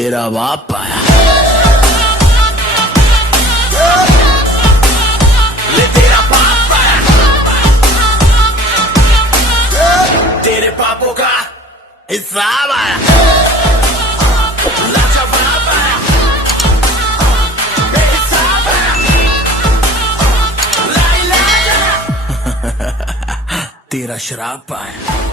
तेरा बाप आया ले तेरा बाप आया तेरे पापों का हिसाब आया लाजवाब आया बेहिसाब आया ला इलाज आया तेरा श्राप आया